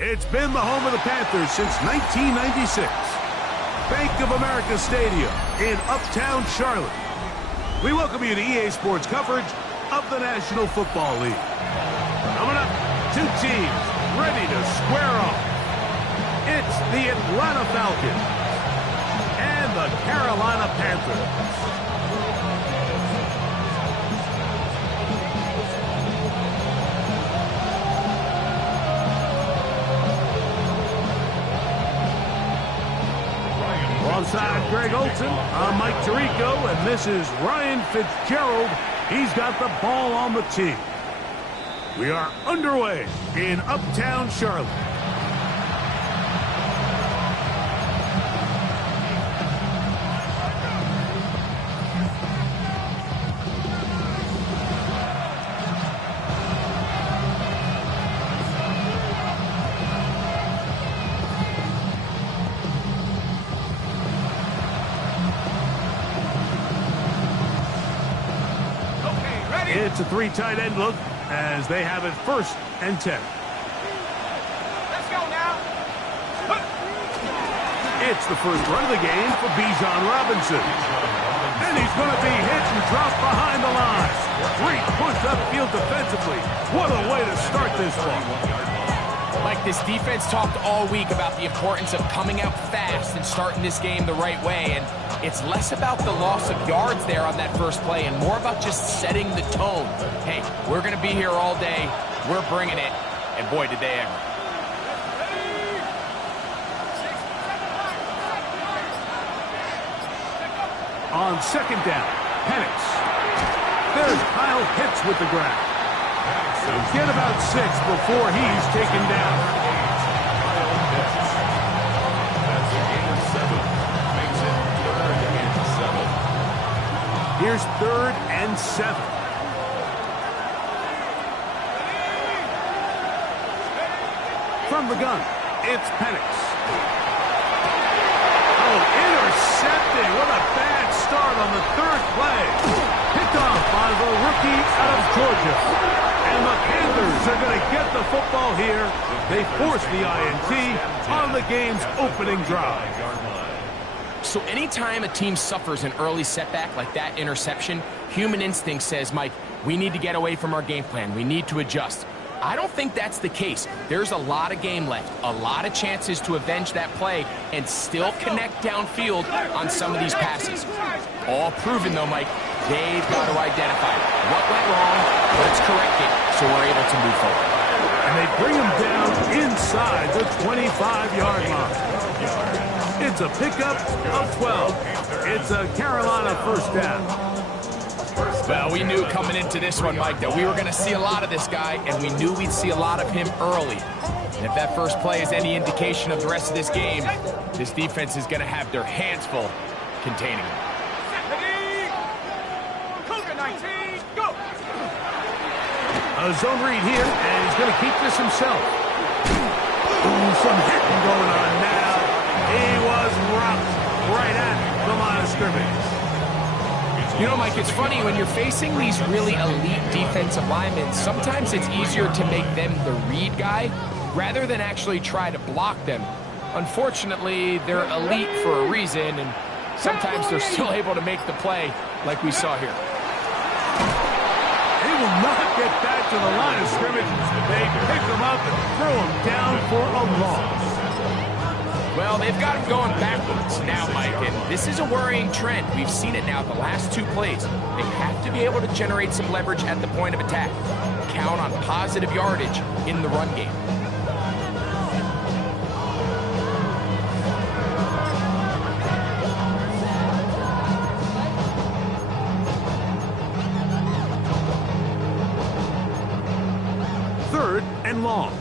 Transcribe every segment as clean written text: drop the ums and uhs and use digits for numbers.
It's been the home of the Panthers since 1996. Bank of America Stadium in Uptown Charlotte. We welcome you to EA Sports coverage of the National Football League. Coming up, two teams ready to square off. It's the Atlanta Falcons and the Carolina Panthers. Alongside Greg Olson, I'm Mike Tirico, and this is Ryan Fitzgerald. He's got the ball on the tee. We are underway in Uptown Charlotte. It's a three tight end look as they have it 1st and 10. Let's go now. It's the first run of the game for Bijan Robinson. And he's going to be hit and dropped behind the line. Great push upfield defensively. What a way to start this ball. Like, this defense talked all week about the importance of coming out fast and starting this game the right way, and it's less about the loss of yards there on that first play and more about just setting the tone. Hey, we're going to be here all day. We're bringing it, and boy, did they ever. On 2nd down, Penix. There's Kyle Pitts with the grab. Get about 6 before he's taken down. Here's 3rd and 7. From the gun, it's Penix. Oh, intercepted. What a bad start on the 3rd play. Picked off by the rookie out of Georgia. And the Panthers are going to get the football here. They force the INT on the game's opening drive. So anytime a team suffers an early setback like that interception, human instinct says, Mike, we need to get away from our game plan. We need to adjust. I don't think that's the case. There's a lot of game left, a lot of chances to avenge that play and still connect downfield on some of these passes. All proven, though, Mike, they've got to identify what went wrong, let's correct it, so we're able to move forward. And they bring him down inside the 25-yard line. It's a pickup of 12. It's a Carolina 1st down. Well, we knew coming into this one, Mike, that we were going to see a lot of this guy, and we knew we'd see a lot of him early. And if that first play is any indication of the rest of this game, this defense is going to have their hands full containing him. A zone read here, and he's going to keep this himself. Ooh, some hitting going on now. He was rocked right at the line of scrimmage. You know, Mike, it's funny, when you're facing these really elite defensive linemen, sometimes it's easier to make them the read guy rather than actually try to block them. Unfortunately, they're elite for a reason, and sometimes they're still able to make the play like we saw here. He will not get back to the line of scrimmage. They pick him up and throw him down for a loss. Well, they've got him going backwards now, Mike, and this is a worrying trend. We've seen it now the last 2 plays. They have to be able to generate some leverage at the point of attack. Count on positive yardage in the run game. Third and long.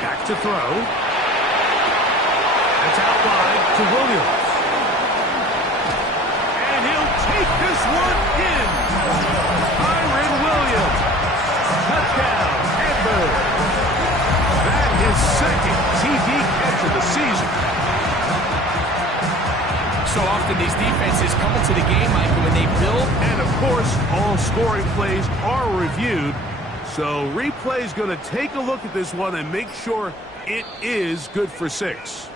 Back to throw. It's out wide to Williams. And he'll take this Touchdown, Panthers. That is second TD catch of the season. So often these defenses come into the game, Mike, when they build. And, of course, all scoring plays are reviewed. So replay's going to take a look at this one and make sure it is good for 6.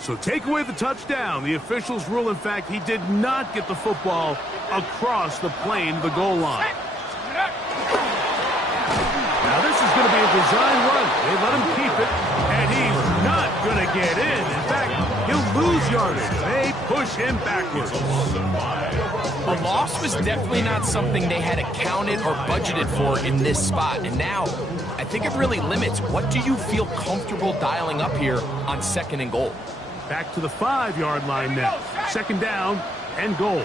So take away the touchdown. The officials rule, in fact, he did not get the football across the plane, the goal line. Now this is going to be a design run. They let him keep it, and he's not going to get in. In fact, he'll lose yardage. They push him backwards. A loss was definitely not something they had accounted or budgeted for in this spot. And now, I think it really limits. What do you feel comfortable dialing up here on 2nd and goal? Back to the 5-yard line now. 2nd down and goal.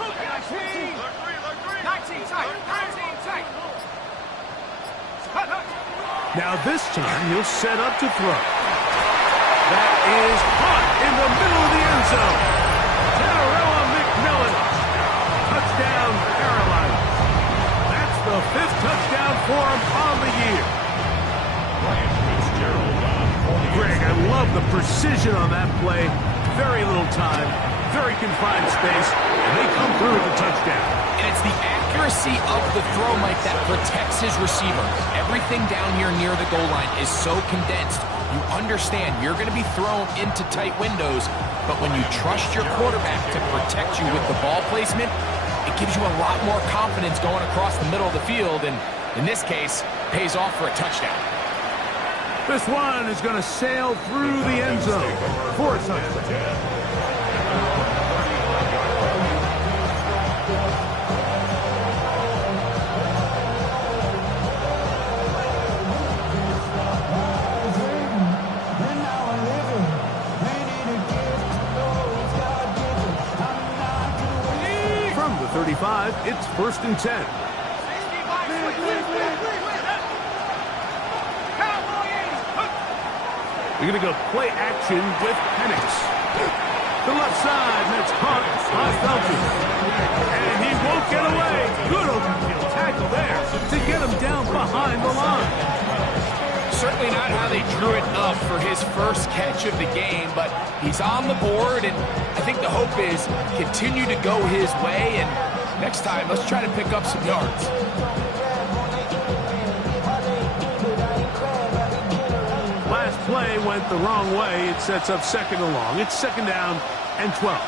Now this time he'll set up to throw. That is caught in the middle of the end zone. Terrell McMillan. Touchdown, Carolina. That's the 5th touchdown for him on the year. Greg, I love the precision on that play. Very little time, very confined space, and they come through with the touchdown. And it's the accuracy of the throw, Mike, that protects his receiver. Everything down here near the goal line is so condensed. You understand you're going to be thrown into tight windows, but when you trust your quarterback to protect you with the ball placement, it gives you a lot more confidence going across the middle of the field, and in this case, pays off for a touchdown. This one is going to sail through the end zone for a touchdown. From the 35, it's 1st and 10. We're going to go play action with Penix. The left side, and it's caught by Felton. And he won't get away. Good open field tackle there to get him down behind the line. Certainly not how they drew it up for his first catch of the game, but he's on the board, and I think the hope is continue to go his way, and next time, let's try to pick up some yards. Play went the wrong way. It sets up 2nd and long. It's 2nd down and 12.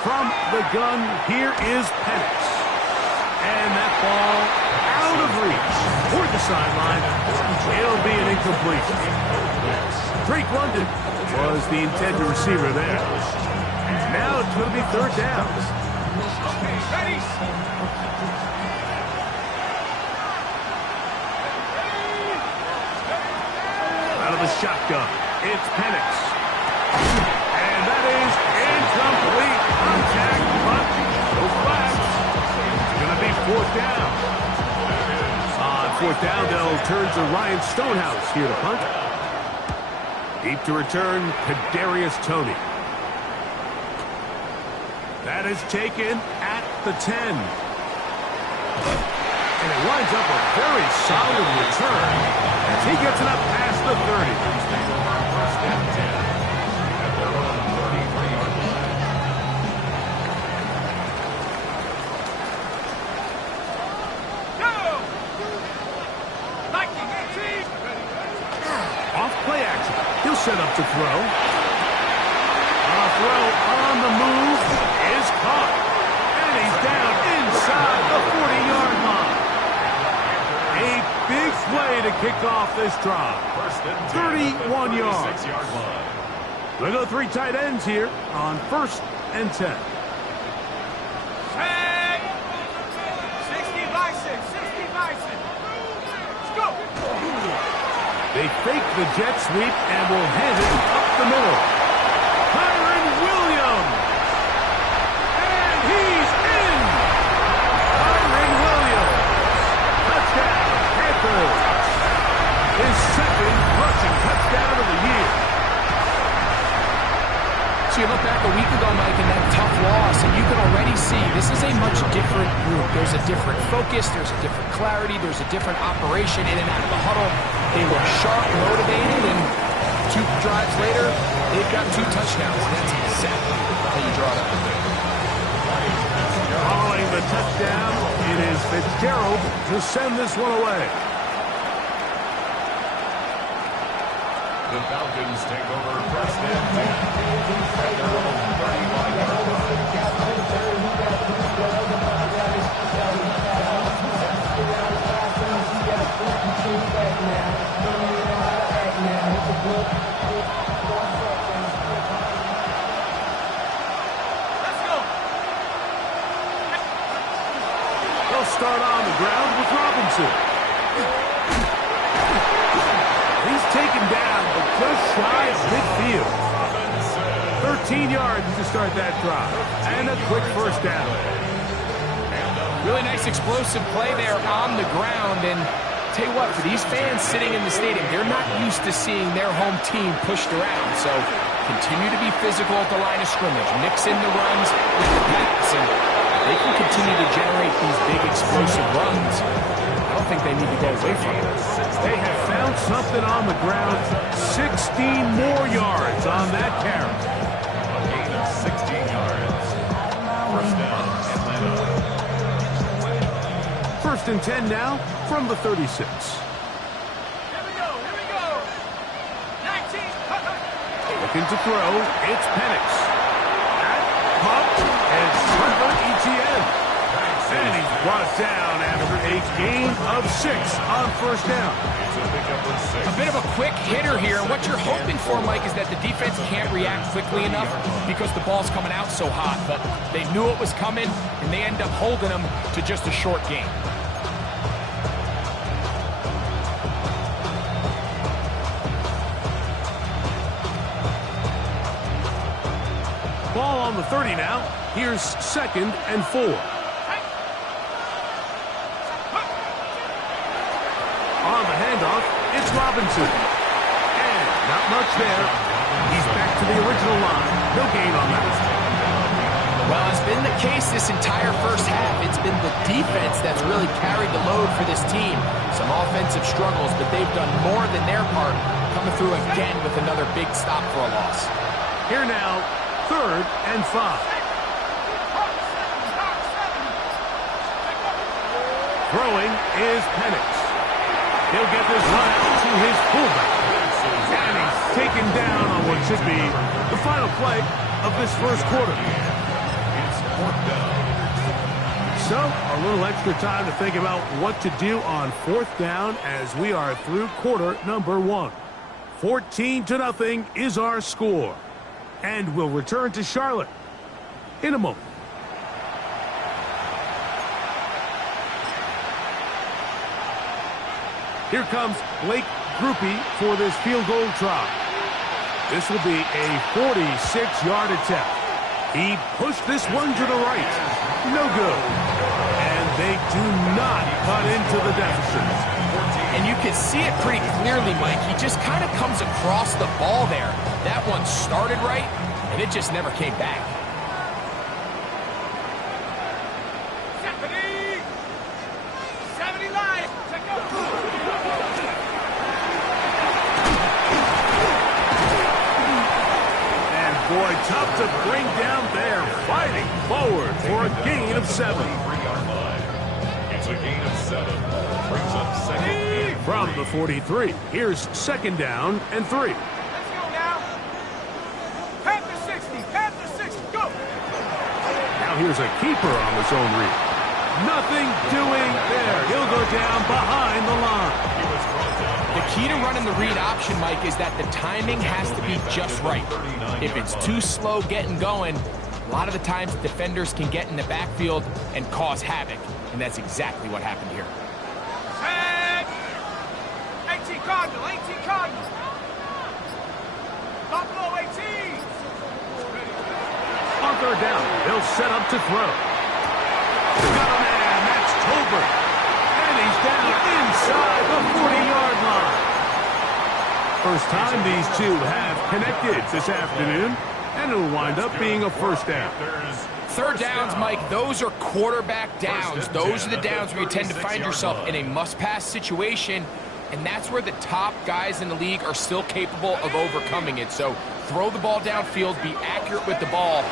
From the gun, here is Penix. And that ball out of reach toward the sideline. It'll be an incompletion. Drake London was the intended receiver there. Now it's going to be 3rd down. The shotgun. It's Penix. And that is incomplete contact, but no flags. It's going to be 4th down. On 4th down, they'll turn to Ryan Stonehouse here to punt. Deep to return, Kadarius Toney. That is taken at the 10. And it winds up a very solid return as he gets it up past the 30. Off play action. He'll set up to throw. A throw on the move is caught. And he's down inside the 40-yard line. A big play to kick off this drive. 31 yards. We'll go 3 tight ends here on 1st and 10. 60 by 6. Let's go. They fake the jet sweep and will hand it up the middle. Kyron Williams. And he's in. Kyron Williams. Touchdown, Panthers. His 2nd rushing this is a much different group. There's a different focus, there's a different clarity, there's a different operation in and out of the huddle. They look sharp, motivated, and 2 drives later, they've got 2 touchdowns. That's exactly how you draw it up. Following the touchdown, it is Fitzgerald to send this one away. The Falcons take over first and 10 at their own 35-yard line. Let's go. They'll start on the ground with Robinson. He's taken down, but just shy of midfield. 13 yards to start that drive, and a quick first down. Really nice explosive play there on the ground, and tell you what, for these fans sitting in the stadium, they're not used to seeing their home team pushed around, so continue to be physical at the line of scrimmage, mix in the runs with the pass, and they can continue to generate these big explosive runs. I don't think they need to go away from it. They have found something on the ground. 16 more yards on that carry. A gain of 16 yards. First down, Atlanta. First and 10 now from the 36. Here we go. 19. Looking to throw, it's Penix. Pump and Trevor Etienne. And he's brought down after a gain of 6 on first down. It's a pickup of 6. A bit of a quick hitter here. What you're hoping for, Mike, is that the defense can't react quickly enough because the ball's coming out so hot. But they knew it was coming, and they end up holding them to just a short gain. Ball on the 30 now. Here's 2nd and 4. On the handoff, it's Robinson. And not much there. He's back to the original line. No gain on that. Well, it's been the case this entire first half. It's been the defense that's really carried the load for this team. Some offensive struggles, but they've done more than their part, coming through again with another big stop for a loss. Here now, 3rd and 5. Throwing is Penix. He'll get this one out to his fullback. And he's taken down on what should be the final play of this first quarter. It's 4th down. So, a little extra time to think about what to do on 4th down as we are through quarter number 1. 14-0 is our score. And we'll return to Charlotte in a moment. Here comes Blake Grupe for this field goal try. This will be a 46-yard attempt. He pushed this one to the right. No good. And they do not cut into the deficit. And you can see it pretty clearly, Mike. He just kind of comes across the ball there. That one started right, and it just never came back. 70 line. Check out. And boy, tough to bring down there. Fighting forward for a gain of 7. 3-yard line. It's a gain of 7. Brings up 2nd and 3. From the 43, here's 2nd down and 3. Let's go now. Panther 60. Panther 60. Go. Now here's a keeper on the zone read. Nothing doing there. He'll go down behind the line. The key to running the read option, Mike, is that the timing has to be just right. If it's too slow getting going, a lot of the times defenders can get in the backfield and cause havoc, and that's exactly what happened here. 18 Cardinal. 18 Cardinal. Buffalo 18. On 3rd down, they'll set up to throw. Got a man, that's Tolbert. And he's down inside the 40-yard line. First time these two have connected this afternoon, and it'll wind up being a first down. Third downs, Mike, those are quarterback downs. Those are the downs where you tend to find yourself in a must-pass situation, and that's where the top guys in the league are still capable of overcoming it. So throw the ball downfield, be accurate with the ball.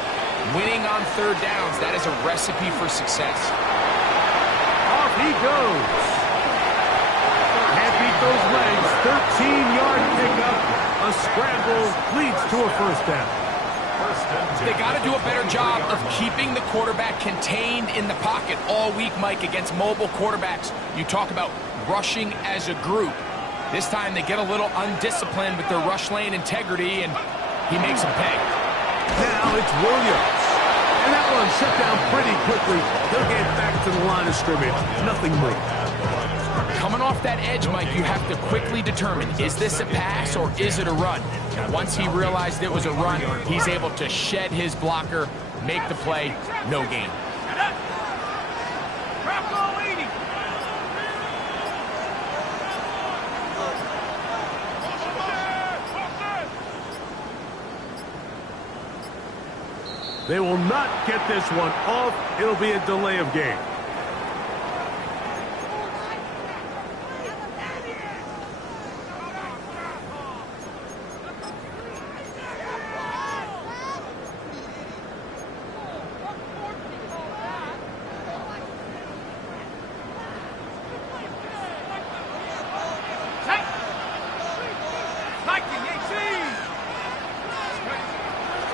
Winning on third downs, that is a recipe for success. Off he goes. Can't beat those legs. 13-yard pickup. A scramble leads to a first down. They got to do a better job of keeping the quarterback contained in the pocket all week, Mike, against mobile quarterbacks. You talk about rushing as a group. This time they get a little undisciplined with their rush lane integrity, and he makes them pay. Now it's Williams. And that one shut down pretty quickly. They'll get back to the line of scrimmage. Nothing more. Coming off that edge, Mike, you have to quickly determine, is this a pass or is it a run? Now, once he realized it was a run, he's able to shed his blocker, make the play, no gain. They will not get this one off. It'll be a delay of game.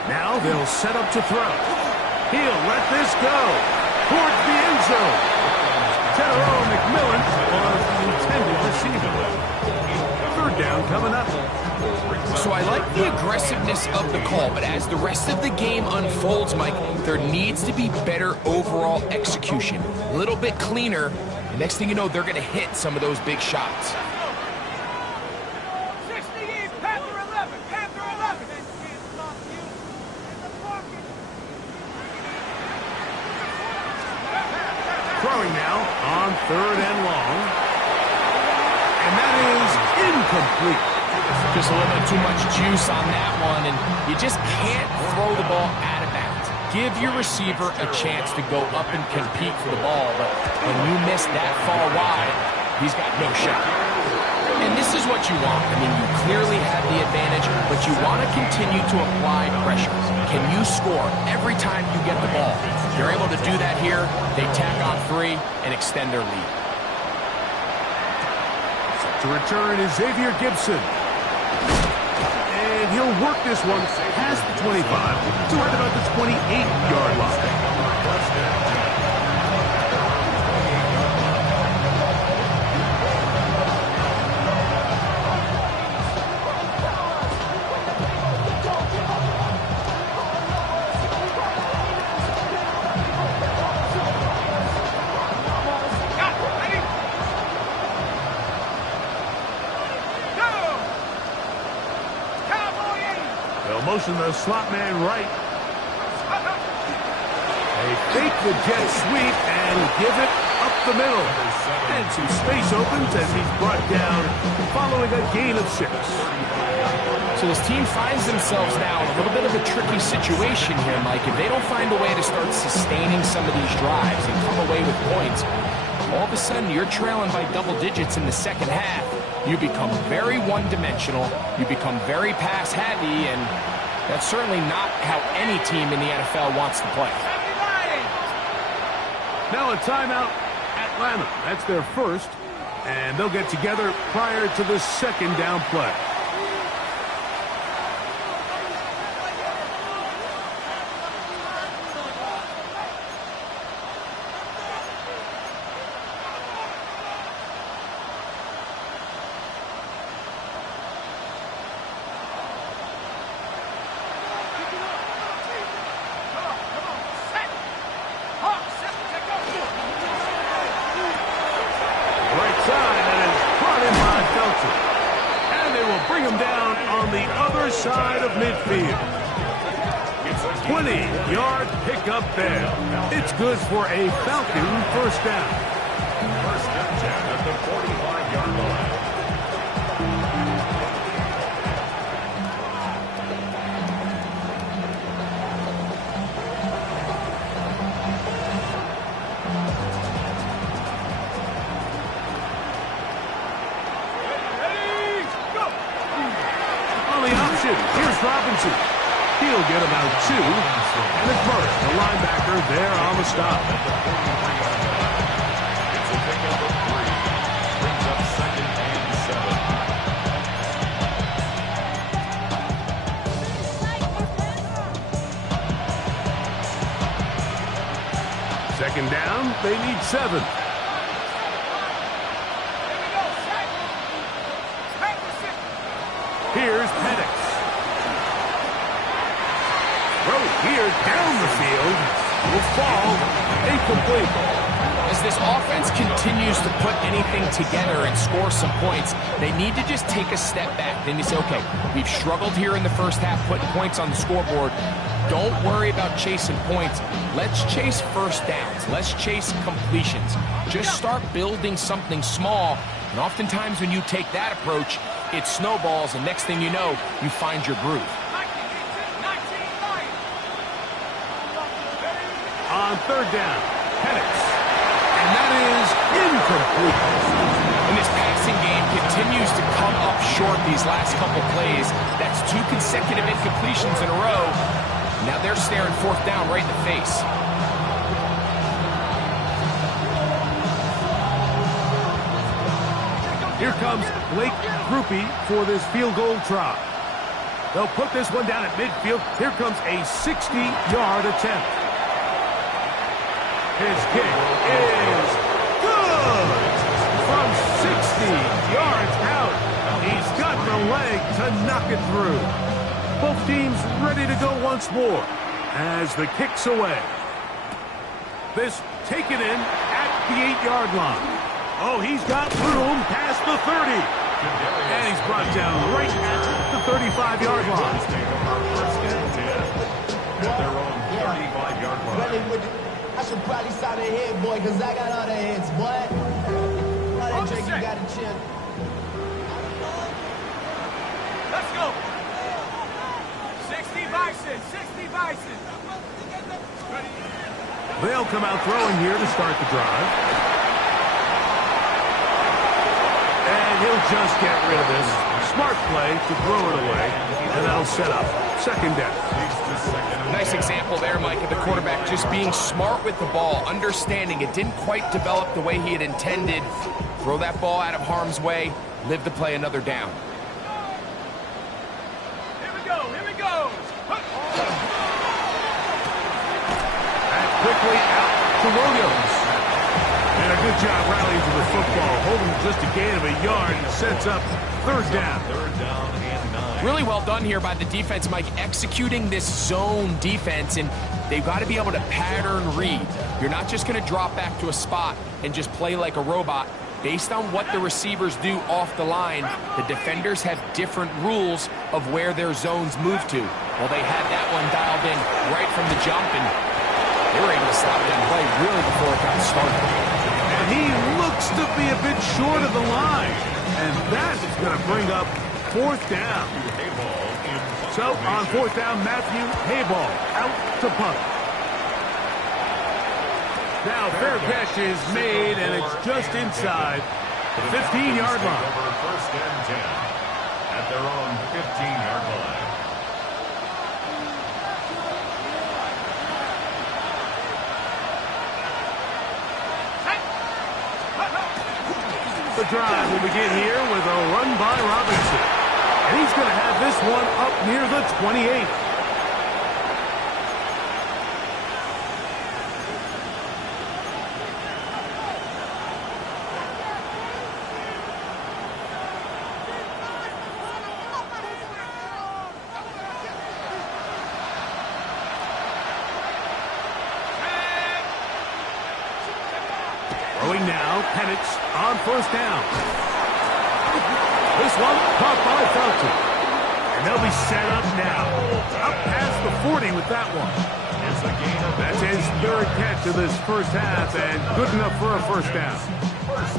Now they'll set up to throw. He'll let this go towards the end zone. Tedero McMillan was the intended receiver. Third down coming up. So I like the aggressiveness of the call, but as the rest of the game unfolds, Mike, there needs to be better overall execution. A little bit cleaner. The next thing you know, they're going to hit some of those big shots. Throwing now on third and long. And that is incomplete. Just a little bit too much juice on that one, and you just can't throw the ball out of bounds. Give your receiver a chance to go up and compete for the ball, but when you miss that far wide, he's got no shot. And this is what you want. I mean, you clearly have the advantage, but you want to continue to apply pressure. Can you score every time you get the ball? They're able to do that here. They tack on 3 and extend their lead. To return is Xavier Gibson. And he'll work this one past the 25 to right about the 28-yard line. Motion the slot man right. They fake the jet sweep and give it up the middle. And some space opens as he's brought down following a gain of 6. So this team finds themselves now in a little bit of a tricky situation here, Mike. If they don't find a way to start sustaining some of these drives and come away with points, all of a sudden you're trailing by double digits in the second half. You become very one-dimensional. You become very pass-heavy, and that's certainly not how any team in the NFL wants to play. Now a timeout, Atlanta. That's their first, and they'll get together prior to the second down play. Bring him down on the other side of midfield. 20-yard pickup there. It's good for a Falcon first down. First and 10 at the 45-yard line. Here's Robinson. He'll get about 2. And it's Burris, the linebacker, there on the stop. It's a pickup of 3. Brings up 2nd and 7. Second down, they need 7. Here's Penix. Throw here down the field. Will fall. Incomplete. As this offense continues to put anything together and score some points, they need to just take a step back. Then you say, okay, we've struggled here in the first half putting points on the scoreboard. Don't worry about chasing points. Let's chase first downs. Let's chase completions. Just start building something small. And oftentimes when you take that approach, it snowballs, and next thing you know, you find your groove. On third down, Penix. And that is incomplete. And this passing game continues to come up short these last couple plays. That's 2 consecutive incompletions in a row. Now they're staring fourth down right in the face. Here comes Blake Grupe for this field goal try. They'll put this one down at midfield. Here comes a 60-yard attempt. His kick is good! From 60 yards out, he's got the leg to knock it through. Both teams ready to go once more as the kick's away. This taken in at the 8-yard line. Oh, he's got room past the 30. And he's brought down right at the 35-yard line. At their own 35-yard line. I should probably sign a head, boy, because I got all the heads, boy. All that drink you got to chill. Let's go. 60 Bison, 60 Bison. They'll come out throwing here to start the drive. And he'll just get rid of this. Smart play to throw it away. And that'll set up second down. Nice example there, Mike, of the quarterback just being smart with the ball, understanding it didn't quite develop the way he had intended. Throw that ball out of harm's way, live to play another down. Here we go, here we go. Back quickly out to Williams. And a good job rallying to the football, holding just a gain of a yard and sets up third down. Third down and 9. Really well done here by the defense, Mike, executing this zone defense, and they've got to be able to pattern read. You're not just going to drop back to a spot and just play like a robot. Based on what the receivers do off the line, the defenders have different rules of where their zones move to. Well, they had that one dialed in right from the jump, and they were able to stop that play really before it got started. And he looks to be a bit short of the line. And that is going to bring up fourth down. So on fourth down, Matthew Hayball out to punt. Now fair catch is made, and it's just inside the 15-yard line. First and 10 at their own 15-yard line. The drive will begin here with a run by Robinson. And he's going to have this one up near the 28. Throwing now, Penix on first down. This one caught by Felton. And they'll be set up now. Up past the 40 with that one. That's his third catch of this first half, and good enough for a first down.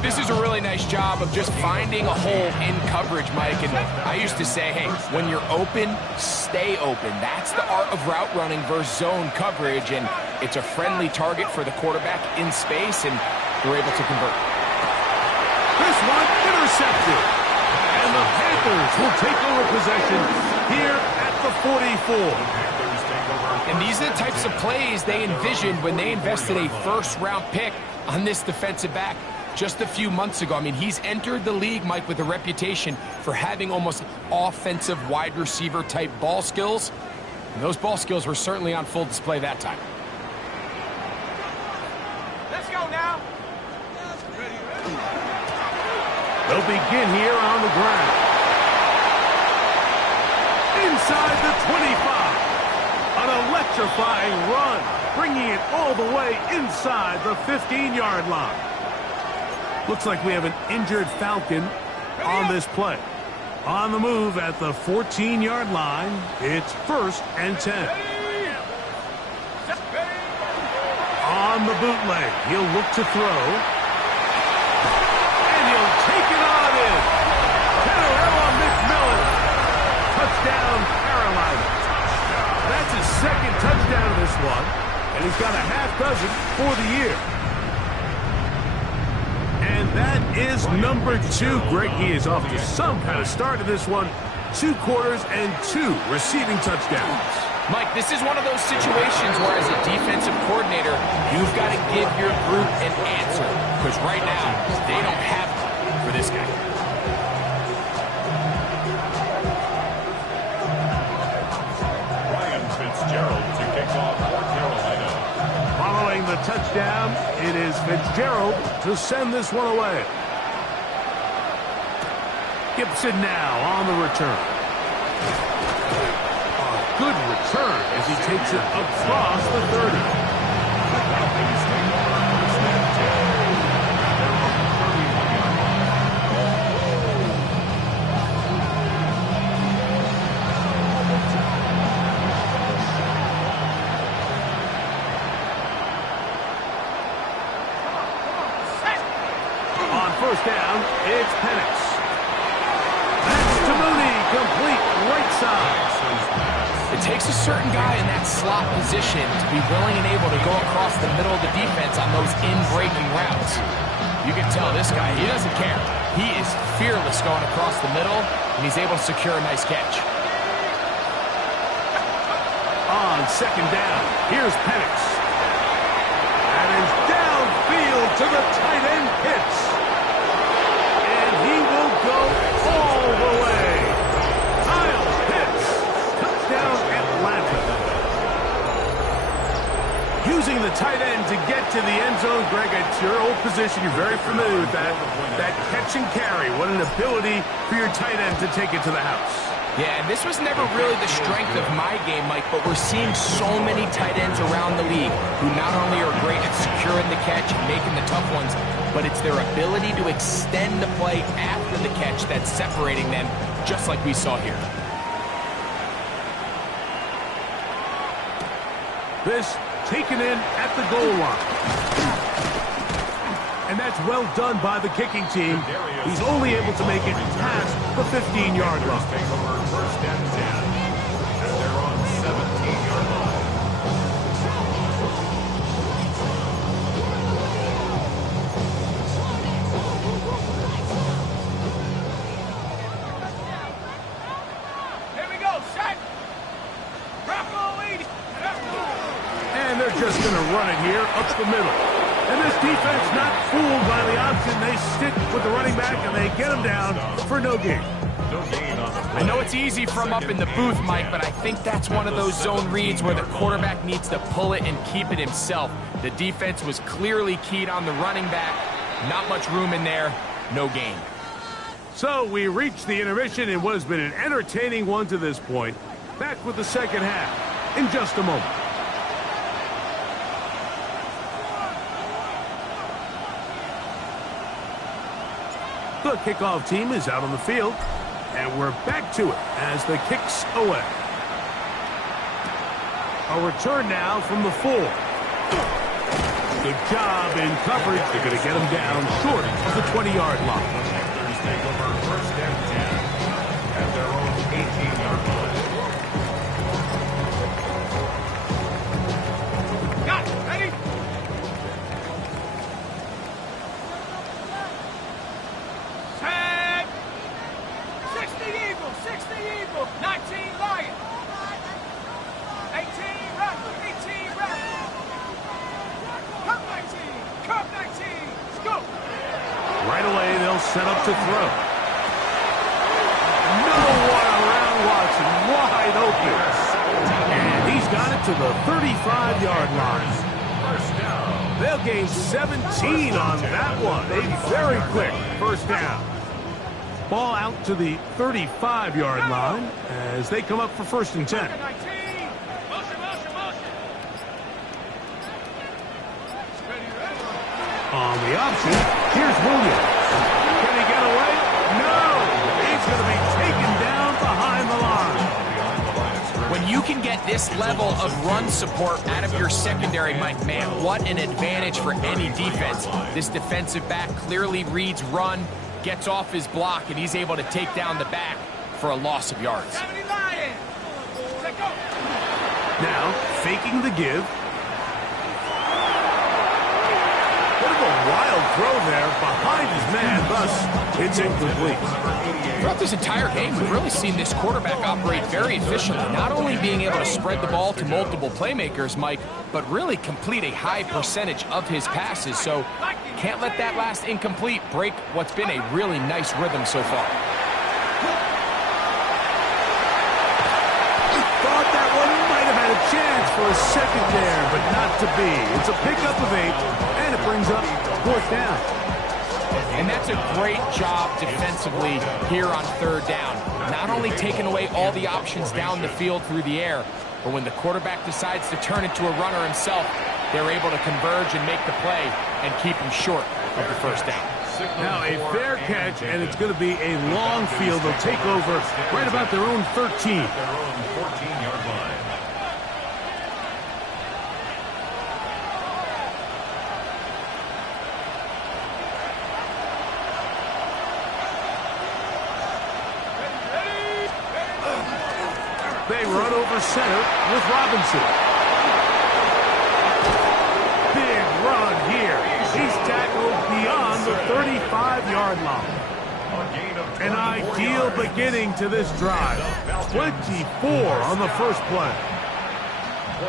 This is a really nice job of just finding a hole in coverage, Mike. And I used to say, hey, when you're open, stay open. That's the art of route running versus zone coverage, and it's a friendly target for the quarterback in space, and they're able to convert. This one intercepted. And the Panthers will take over possession here at the 44. And these are the types of plays they envisioned when they invested a first-round pick on this defensive back just a few months ago. I mean, he's entered the league, Mike, with a reputation for having almost offensive wide receiver type ball skills. And those ball skills were certainly on full display that time. Let's go now. They'll begin here on the ground. Inside the 25. An electrifying run, bringing it all the way inside the 15-yard line. Looks like we have an injured Falcon on this play. On the move at the 14-yard line, it's 1st and 10. On the bootleg, he'll look to throw. And he'll take it on in. Kenarella McMillan. Touchdown, Carolina. That's his second touchdown of this one, and he's got a half dozen for the year. And that is number 2. Greg, he is off to some kind of start to this one. 2 quarters and 2 receiving touchdowns. Mike, this is one of those situations where as a defensive coordinator, you've got to give your group an answer. Because right now, they don't have one for this guy. To kick off for Carolina. Following the touchdown, it is Fitzgerald to send this one away. Gibson now on the return. A good return as he takes it across the 30. The Falcons take over 1st and 10. They're on the 31-yard line. First down, it's Penix. That's to Mooney, complete right side. It takes a certain guy in that slot position to be willing and able to go across the middle of the defense on those in-breaking routes. You can tell this guy, he doesn't care. He is fearless going across the middle, and he's able to secure a nice catch. On 2nd down, here's Penix. That is downfield to the tight end Pitts. He will go all the way. Kyle Pitts, touchdown Atlanta. Using the tight end to get to the end zone, Greg, it's your old position. You're very familiar with that. That catch and carry, what an ability for your tight end to take it to the house. Yeah, and this was never really the strength of my game, Mike, but we're seeing so many tight ends around the league who not only are great at securing the catch and making the tough ones, but it's their ability to extend the play after the catch that's separating them, just like we saw here. This taken in at the goal line. And that's well done by the kicking team. He's only able to make it past the 15-yard line. Take over 1st and 10. And they're on 17-yard line. Here we go, set. Rocco 80. And they're just going to run it here up the middle. And this defense not fooled by the option. They stick with the running back, and they get him down for no gain. I know it's easy from up in the booth, Mike, but I think that's one of those zone reads where the quarterback needs to pull it and keep it himself. The defense was clearly keyed on the running back. Not much room in there. No gain. So we reach the intermission in what has been an entertaining one to this point. Back with the second half in just a moment. The kickoff team is out on the field, and we're back to it as the kick's away. A return now from the 4. Good job in coverage. They're going to get him down short of the 20-yard line. Panthers take over 1st and 10 at their own 18-yard line. Got it. Ready? Set. 60 Eagles. 60 Eagles. 19 left. Right away, they'll set up to throw. No one around watching, wide open. And he's got it to the 35-yard line. They'll gain 17 on that one. A very quick first down. Ball out to the 35-yard line as they come up for 1st and 10. On the option, here's Williams. Can he get away? No! He's going to be taken down behind the line. When you can get this level of run support out of your secondary, Mike, man, what an advantage for any defense. This defensive back clearly reads run, gets off his block, and he's able to take down the back for a loss of yards. Now, faking the give. Bit of a wild throw there behind his man, thus it's incomplete. Throughout this entire game, we've really seen this quarterback operate very efficiently, not only being able to spread the ball to multiple playmakers, Mike, but really complete a high percentage of his passes. So can't let that last incomplete break what's been a really nice rhythm so far. Thought that one might have had a chance for a second there, but not to be. It's a pickup of 8, and it brings up 4th down. And that's a great job defensively here on 3rd down. Not only taking away all the options down the field through the air, but when the quarterback decides to turn into a runner himself, they're able to converge and make the play and keep him short of the 1st down. Now a fair catch, and it's going to be a long field. They'll take over right about their own 13. Their own 14-yard line. They run over center with Robinson. Big run here. He's tackled beyond the 35-yard line. An ideal beginning to this drive. 24 on the first play.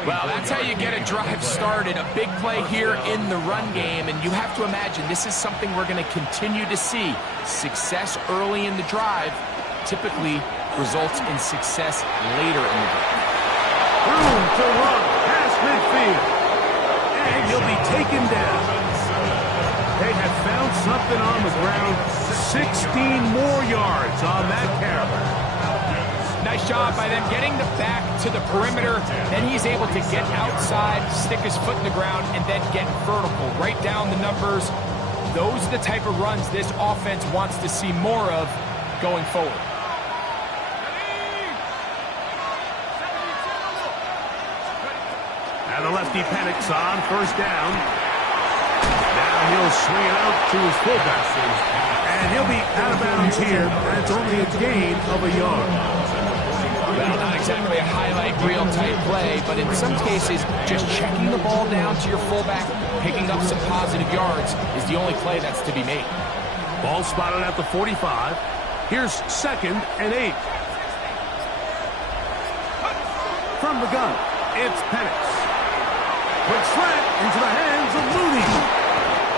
Well, that's how you get a drive started. A big play here in the run game, and you have to imagine this is something we're going to continue to see. Success early in the drive typically results in success later in the game. Room to run past midfield. And he'll be taken down. They have found something on the ground. 16 more yards on that carry. Nice job by them getting the back to the perimeter. Then he's able to get outside, stick his foot in the ground, and then get vertical. Right down the numbers. Those are the type of runs this offense wants to see more of going forward. And the lefty panics on 1st down. Now he'll swing it out to his fullback. And he'll be out of bounds here. That's only a gain of a yard. Well, not exactly a highlight reel type play, but in some cases, just checking the ball down to your fullback, picking up some positive yards is the only play that's to be made. Ball spotted at the 45. Here's 2nd and 8. From the gun, it's Penix. Quick slant into the hands of Mooney.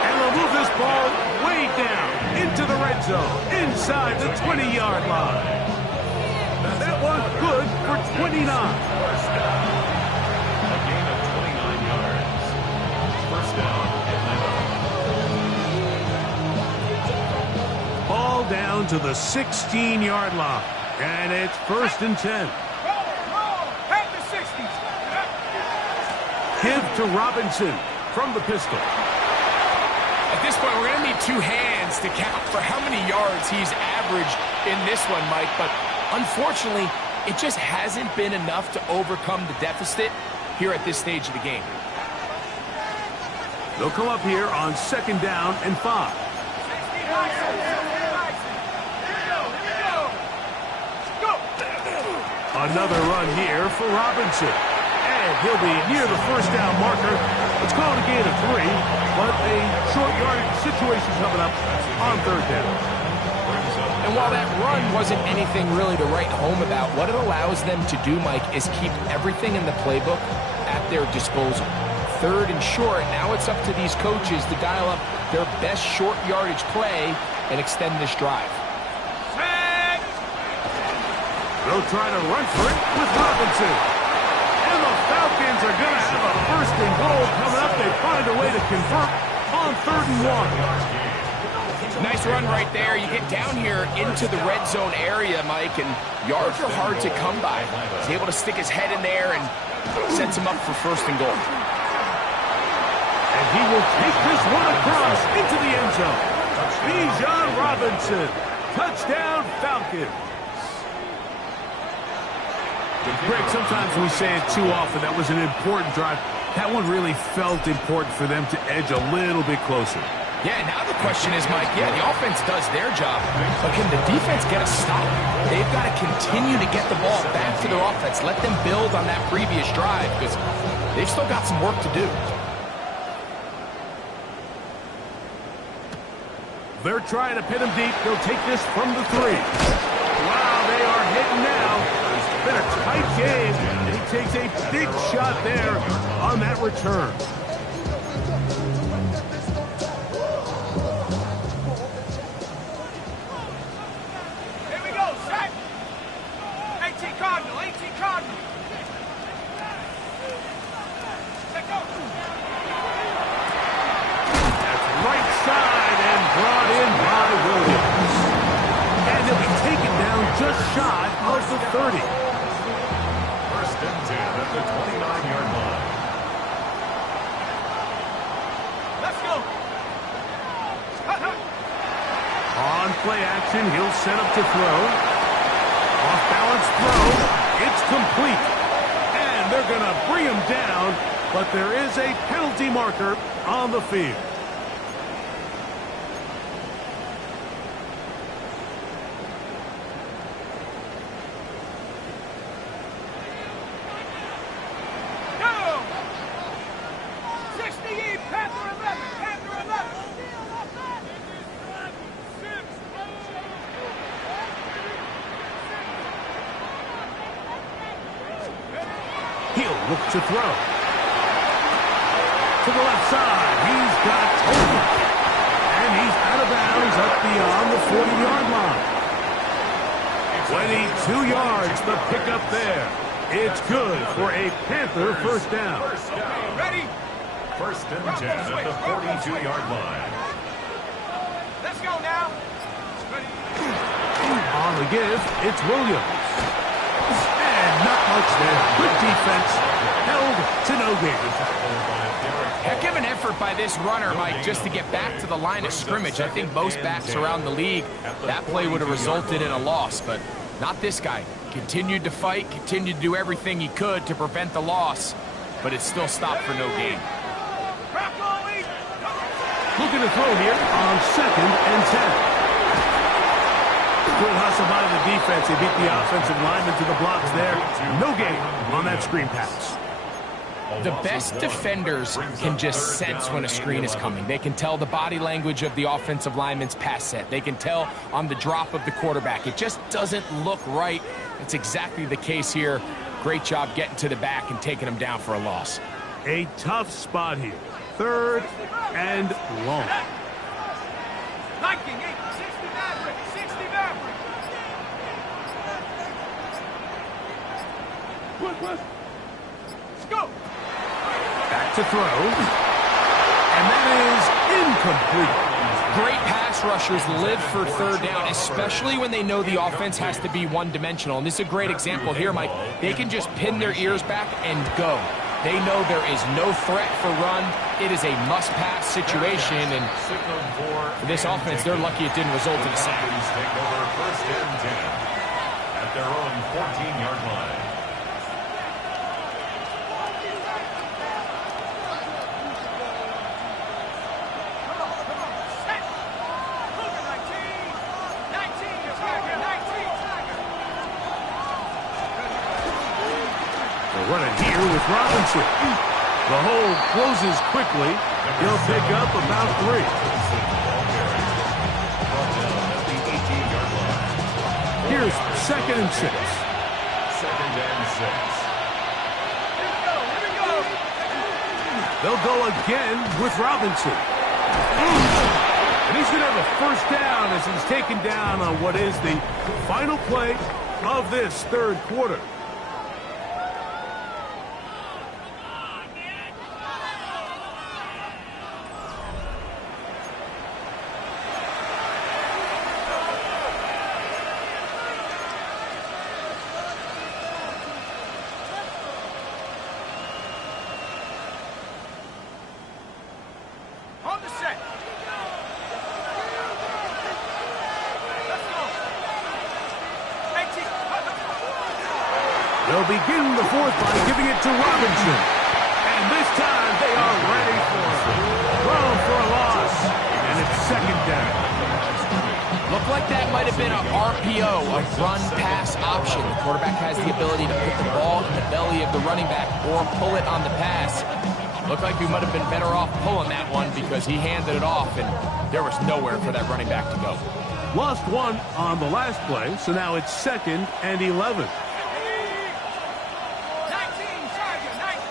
And they'll move this ball way down into the red zone, inside the 20-yard line. That was good for 29. First down. A gain of 29 yards. First down, Atlanta. Ball down to the 16-yard line. And it's 1st and 10. Give to Robinson from the pistol. At this point, we're going to need 2 hands to count for how many yards he's averaged in this one, Mike. But unfortunately, it just hasn't been enough to overcome the deficit here at this stage of the game. They'll come up here on 2nd down and 5. Another run here for Robinson. And he'll be near the 1st down marker. It's called a gain of 3, but a short yardage situation coming up on 3rd down. And while that run wasn't anything really to write home about, what it allows them to do, Mike, is keep everything in the playbook at their disposal. 3rd and short. Now it's up to these coaches to dial up their best short yardage play and extend this drive. They'll try to run for it with Robinson. And the Falcons are going to have a 1st and goal coming up. They find a way to convert on 3rd and 1. Nice run right there. You get down here into the red zone area, Mike, and yards are hard to come by. He's able to stick his head in there and sets him up for 1st and goal. And he will take this one across into the end zone. Bijan Robinson. Touchdown, Falcons. Greg, sometimes we say it too often. That was an important drive. That one really felt important for them to edge a little bit closer. Yeah, now the question is, Mike, the offense does their job, but can the defense get a stop? They've got to continue to get the ball back to their offense. Let them build on that previous drive because they've still got some work to do. They're trying to pin him deep. They'll take this from the 3. Wow, they are hitting now. It's been a tight game, and he takes a big shot there on that return. Here we go, set. 18 Cardinal, 18 Cardinal. Let go. That's right side and brought in by Williams. And he'll be taken down just shy of the 30. 1st and 10 at the 29-yard line. Let's go. On play action, he'll set up to throw. Off balance throw. It's complete. And they're going to bring him down, but there is a penalty marker on the field. He'll look to throw. To the left side. He's got Tony. And he's out of bounds up beyond the 40-yard line. 22 yards, the pickup there. It's good for a Panther 1st down. Ready? 1st and 10 at the 42-yard line. Let's go now. Ready? On the give, it's Williams. And not much there. Good defense. Held to no gain. Heck of an effort by this runner, Mike, just to get back to the line of scrimmage. I think most backs around the league, that play would have resulted in a loss, but not this guy. Continued to fight, continued to do everything he could to prevent the loss, but it still stopped for no gain. Looking to throw here on 2nd and 10. Good hustle by the defense. They beat the offensive lineman to the blocks there. No gain on that screen pass. The best defenders can just sense when a screen is coming. They can tell the body language of the offensive lineman's pass set. They can tell on the drop of the quarterback. It just doesn't look right. It's exactly the case here. Great job getting to the back and taking him down for a loss. A tough spot here. 3rd and long. Liking 60 Maverick, 60 Maverick. Let's go. Back to throw. And that is incomplete. Great pass rushers live for 3rd down, especially when they know the offense has to be one-dimensional. And this is a great example here, Mike. They can just pin their ears back and go. They know there is no threat for run. It is a must-pass situation, and for this offense, they're lucky it didn't result in a sack. Take over 1st and 10 at their own 14-yard line. Running here with Robinson. The hole closes quickly. He'll pick up about 3. Here's 2nd and 6. 2nd and 6. They'll go again with Robinson. And he's going to have a first down as he's taken down on what is the final play of this third quarter. On the set. Let's go. 18. They'll begin the fourth by giving it to Robinson. And this time they are ready for it. Thrown for a loss. And it's second down. Looked like that might have been an RPO, a run-pass option. The quarterback has the ability to put the ball in the belly of the running back or pull it on the pass. Looked like we might have been better off pulling that one because he handed it off, and there was nowhere for that running back to go. Lost one on the last play, so now it's 2nd and 11. 19 Charger. 19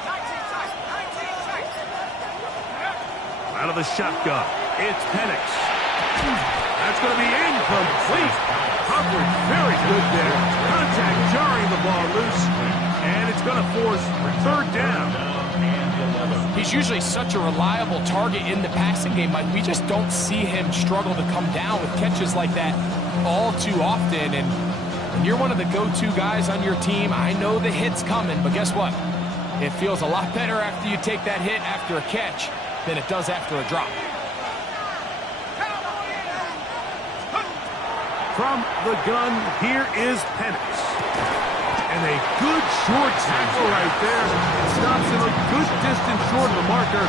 Charger. Out of the shotgun, it's Penix. That's going to be incomplete. Coverage very good there. Contact jarring the ball loose, and it's going to force third down. He's usually such a reliable target in the passing game, Mike. We just don't see him struggle to come down with catches like that all too often. And when you're one of the go-to guys on your team, I know the hit's coming, but guess what? It feels a lot better after you take that hit after a catch than it does after a drop. From the gun, here is Penix. And a good short tackle right there. It stops him a good distance short of the marker.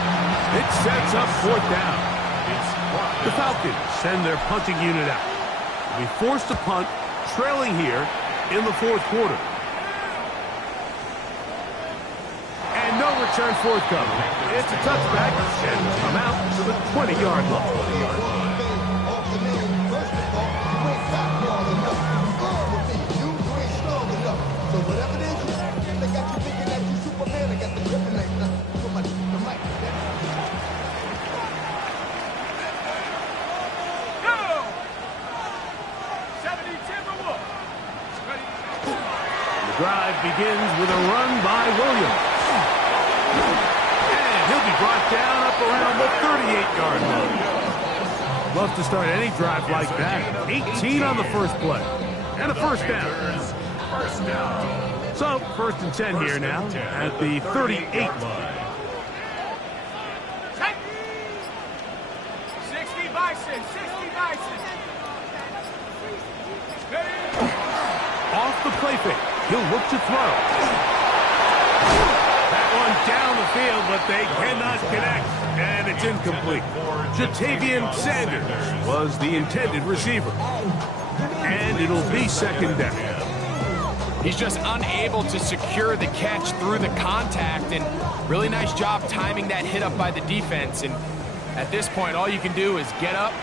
It sets up fourth down. The Falcons send their punting unit out. They'll be forced to punt, trailing here in the fourth quarter. And no return forthcoming. It's a touchback and come out to the 20-yard line. Drive begins with a run by Williams. And he'll be brought down up around the 38-yard line. Love to start any drive like that. 18 on the first play. And a first down. So, 1st and 10 here now at the 38 line. 60 Bison. 60 Bison. Off the play fake. He'll look to throw. That one down the field, but they cannot connect. And it's incomplete. Jatavian Sanders was the intended receiver. And it'll be 2nd down. He's just unable to secure the catch through the contact, and really nice job timing that hit up by the defense. And at this point, all you can do is get up,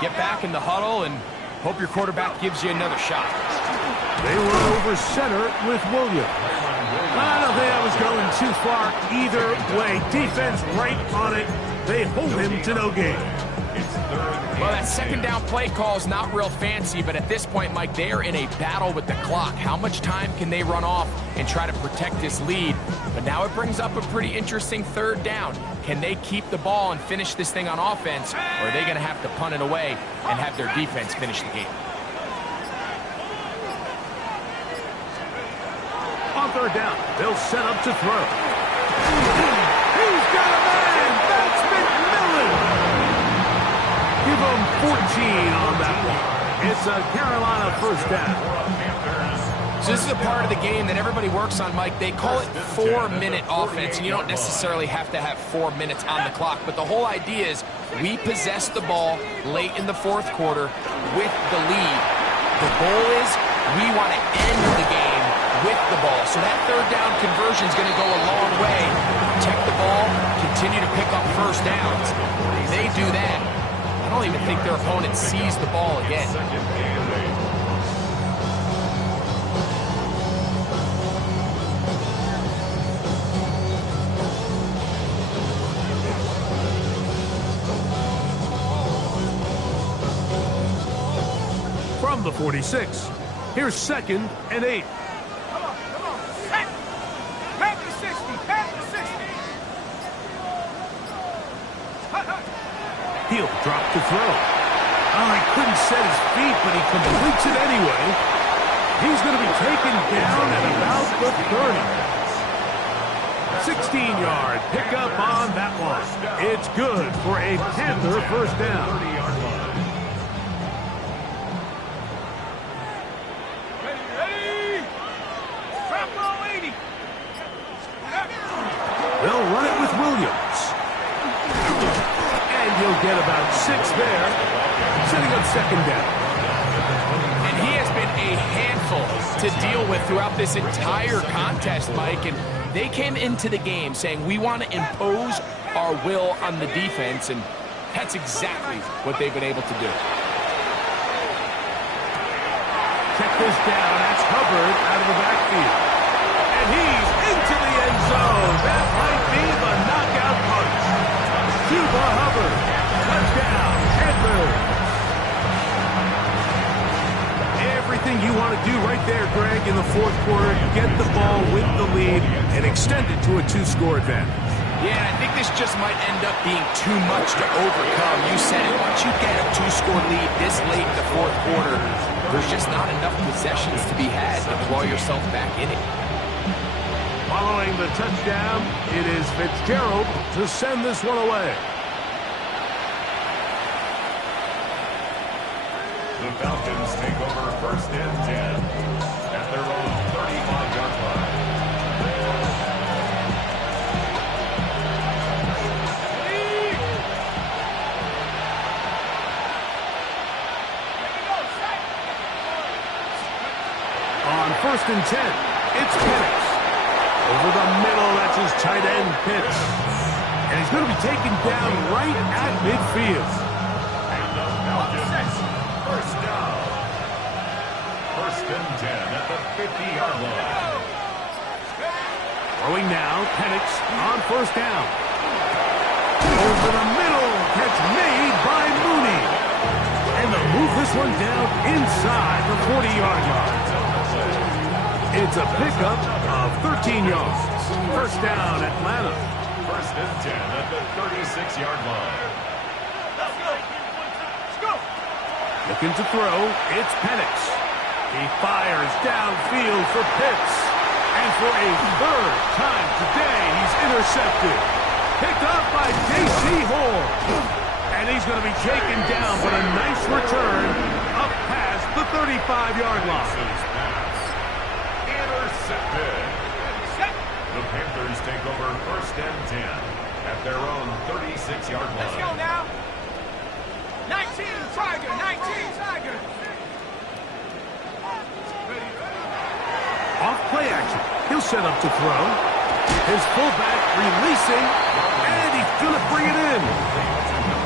get back in the huddle, and hope your quarterback gives you another shot. They run over center with Williams. I don't think I was going too far either way. Defense right on it. They hold him to no gain. Well, that 2nd down play call is not real fancy, but at this point, Mike, they are in a battle with the clock. How much time can they run off and try to protect this lead? But now it brings up a pretty interesting 3rd down. Can they keep the ball and finish this thing on offense, or are they going to have to punt it away and have their defense finish the game? On 3rd down, they'll set up to throw. He's got a man! That's McMillan! Give him 14 on that one. It's a Carolina first down. So this is a part of the game that everybody works on, Mike. They call it 4-minute offense, and you don't necessarily have to have 4 minutes on the clock. But the whole idea is we possess the ball late in the fourth quarter with the lead. The goal is we want to end the game with the ball. So that 3rd down conversion is going to go a long way. Protect the ball, continue to pick up first downs. If they do that, I don't even think their opponent sees the ball again. from the 46. Here's 2nd and 8. Come on. Set. Panther 60. Panther 60. He'll drop to throw. Oh, he couldn't set his feet, but he completes it anyway. He's going to be taken down at about the 30. 16-yard pickup on that one. It's good for a Panther first down. Ready. Drop low 80. They'll run it with Williams. And he'll get about 6 there, setting up 2nd down. And he has been a handful to deal with throughout this entire contest, Mike. And they came into the game saying, we want to impose our will on the defense, and that's exactly what they've been able to do. Check this down. That's Hubbard out of the backfield. And he's into the end zone. That might be the knockout punch. Cuba Hubbard. Touchdown, Panthers. Everything you want to do right there, Greg, in the 4th quarter. Get the ball, win the lead, and extend it to a 2-score advantage. Yeah, I think this just might end up being too much to overcome. You said it. Once you get a 2-score lead this late in the 4th quarter, there's just not enough possessions to be had to claw yourself back in it. Following the touchdown, it is Fitzgerald to send this one away. The Falcons take over 1st and 10 at their own 35-yard line. On 1st and 10, it's Penix. Over the middle, that's his tight end, Pitts. And he's going to be taken down right at midfield. And the Falcons, first down. 1st and 10 at the 50-yard line. Throwing now, Penix on 1st down. Over the middle, catch made by Mooney. And they'll move this one down inside the 40-yard line. It's a pickup of 13 yards. 1st down, Atlanta. 1st and 10 at the 36-yard line. Let's go. Looking to throw, it's Penix. He fires downfield for Pitts. And for a 3rd time today, he's intercepted. Picked up by J.C. Horn. And he's going to be taken down, but a nice return up past the 35-yard line. Intercepted. The Panthers take over 1st and 10 at their own 36-yard line. Let's go now. 19 Tiger. 19 Tiger. Off play action. He'll set up to throw. His fullback releasing, and he's going to bring it in.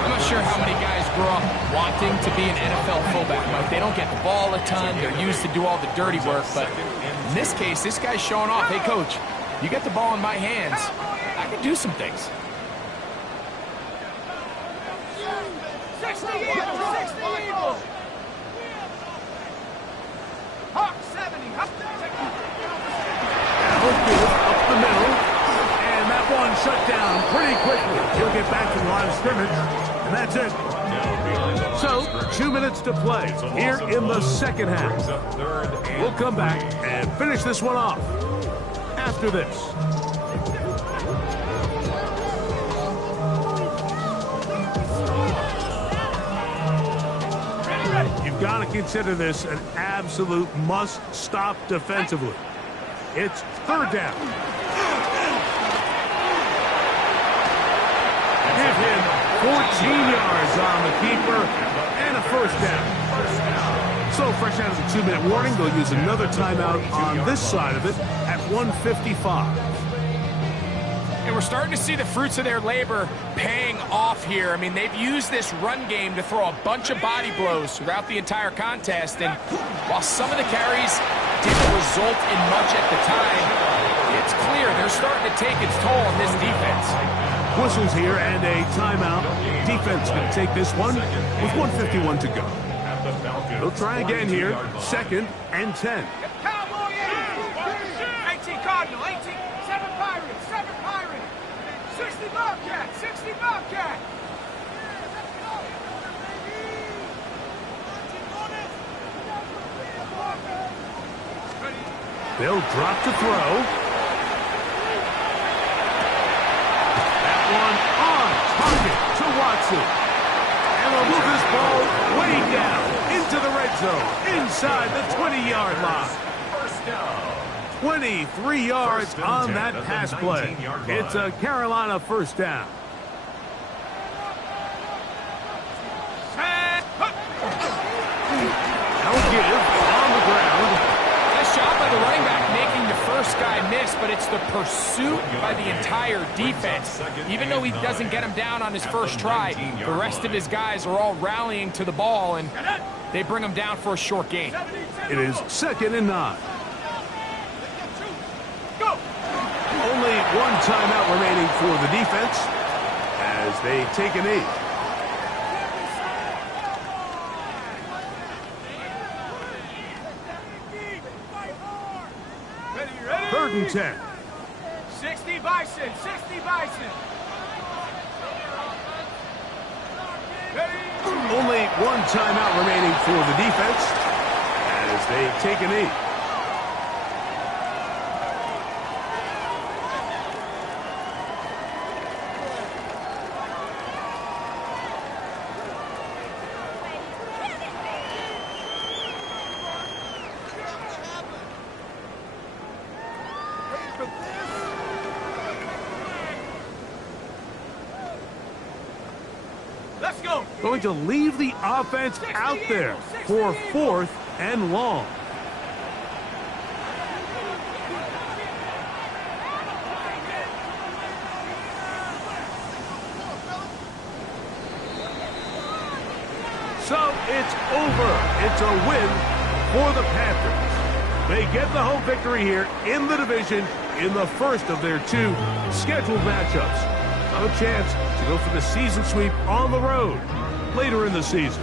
I'm not sure how many guys grow up wanting to be an NFL fullback. Like, they don't get the ball a ton. They're used to do all the dirty work. But in this case, this guy's showing off, hey, coach, you get the ball in my hands, I can do some things. 60 Eagles. 60 Eagles. Hawk 70. Up the middle, and that one shut down pretty quickly. He'll get back to the line of scrimmage, and that's it. So, 2 minutes to play here in the 2nd half. We'll come back and finish this one off after this. You've got to consider this an absolute must-stop defensively. It's 3rd down. Give him 14 yards on the keeper and a 1st down. So fresh out of the 2-minute warning, they'll use another timeout on this side of it at 1:55. And we're starting to see the fruits of their labor paying off here. I mean, they've used this run game to throw a bunch of body blows throughout the entire contest. And while some of the carries didn't result in much at the time, it's clear they're starting to take its toll on this defense. Whistles here and a timeout. Defense going to take this one with 1:51 to go. the Falcons. They'll try again here. 2nd and 10. Cowboy 18 Cardinal, 18, 7 Pirates, 7 Pirates. 60 Bobcat, 60 Bobcat. They'll drop to throw. That one on target to Watson. And they'll move this ball way down into the red zone, inside the 20-yard line. First down. 23 yards on that pass play. It's a Carolina first down. Now give on the ground. Nice job by the running back making the first guy miss, but it's the pursuit by the entire defense. Even though he doesn't get him down on his first try, the rest of his guys are all rallying to the ball, and they bring him down for a short gain. It is 2nd and 9. Go! Only one timeout remaining for the defense as they take a knee. Ready? 3rd and 10. 60 Bison, 60 Bison. Ready? Only one timeout remaining for the defense as they take a knee. Let's go. Going to leave the offense out there for 4th and long. So it's over. It's a win for the Panthers. They get the home victory here in the division in the first of their 2 scheduled matchups. No chance to go for the season sweep on the road later in the season.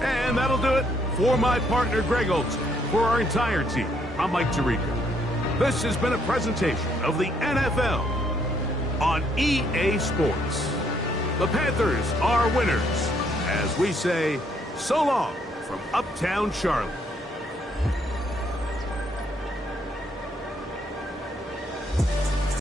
And that'll do it for my partner Greg Olson. For our entire team, I'm Mike Tirico. This has been a presentation of the NFL on EA Sports. The Panthers are winners, as we say so long from Uptown Charlotte.